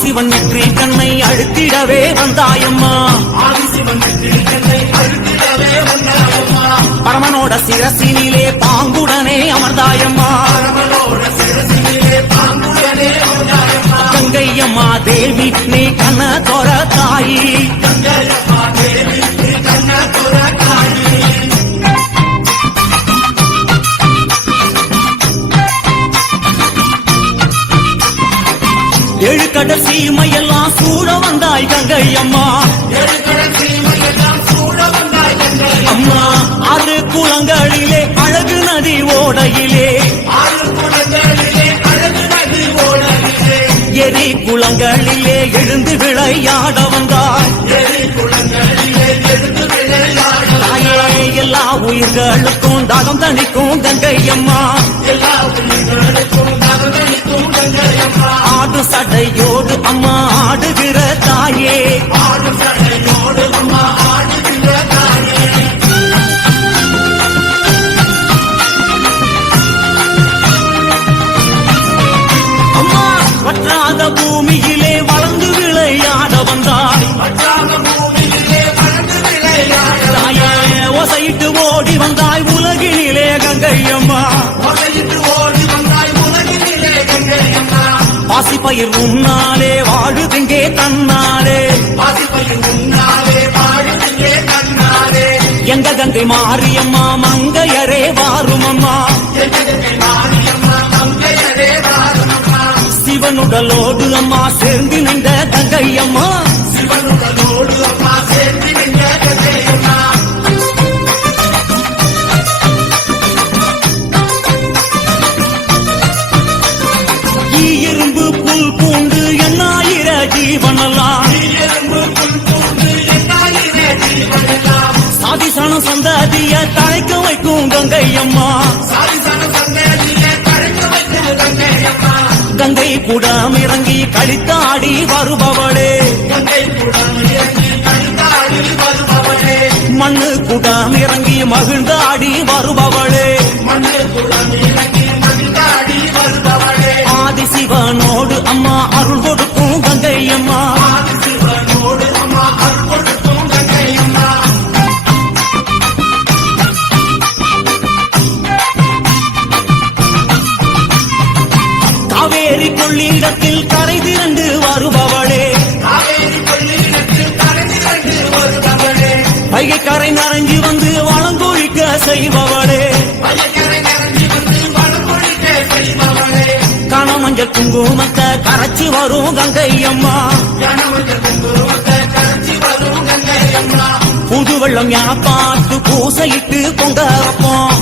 ஆதிசிவன் நெற்றி கண்ணை அழுத்திடவே வந்தாயம்மா பரமனோட சிரசினிலே பாங்குடனே அமர்ந்தாயம்மா கங்கையம்மா தேவி நீ கண்ண தோர தாயி ஏழு கடல் சீமையெல்லாம் சூழ வந்தாய் கங்கையம்மா அம்மா ஆறு குளங்களிலே அழகு நதி ஓடையிலே எரி குளங்களிலே எழுந்து விளையாட வந்தாய் எல்லா உயிர்களுக்கும் தாகம் தணிக்கும் கங்கையம்மா ஆடு சடையோடு அம்மா ஆடுகிற தாயே அம்மா வற்றாத பூமியிலே வளர்ந்து விளையாட வந்தாய் தாயே ஓசையிட்டு ஓடி வந்தாய் உலகினிலே கங்கையம்மா பாசிப்பயிர் உன்னாலே வாழுதுங்கே தன்னாலே எங்க கங்கை மாரியம்மா மங்கையரே வாருமம்மா சிவனுடலோடு அம்மா சேர்ந்து நின்ற கங்கையம்மா சாதிசனம் சந்ததிய தழைக்க வைக்கும் கங்கையம்மா கங்கை கூடம் இறங்கி கழித்தாடி வருபவளே மண்ணு கூடம் இறங்கி மகிழ்ந்தாடி வருபவளே ஆதிசிவனோடு அம்மா அருள் கொடுக்கும் கங்கையம்மா காவேரி கொள்ளிடத்தில் கரை திரண்டு வருபவளே வைகை கரை நரங்கி வந்து வளங்கொழிக்க செய்பவளே கணமஞ்சள் குங்குமத்தை கரைச்சி வரும் கங்கையம்மா புது வெள்ளம் என பார்த்து பூசையிட்டு பொங்க வைப்போம்